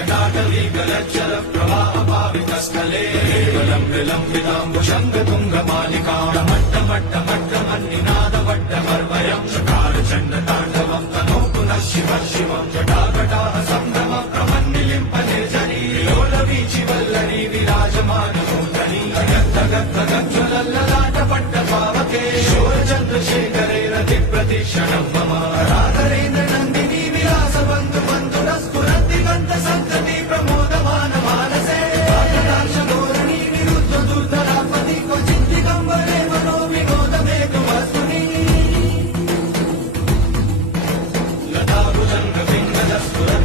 जटाटवीकलज्जल प्रवाहपावितस्थले केवलं विलम्बिताम्बुशङ्गतुङ्गमालिकां टमट्टमट्टमट्टमन्निनादवट्टमर्वयं चकारचण्डताण्डवं तनो पुनः शिवः शिवं जटाकटाः सम्भ्रम प्रमन्निलिम्पनिर्जनी लोलवीचिवल्लरी विराजमानमूर्धनि गद्गद्गद्गज्ज्वलल्ललाटपट्टपावके शूरचन्द्रशेखरे रतिप्रतिक्षणं मम राधरेन्द्र नन्दिनी विलासबन्धु बन्धुरस्फुरन्ति गन्तसन्तति प्रमोदमान मानसे आकाशधोरणी निरुद्ध दुर्धरापति क्वचिद्दिगम्बरे मनो विनोदमेकमस्तुनि लताभुजङ्गपिङ्गलस्फुरति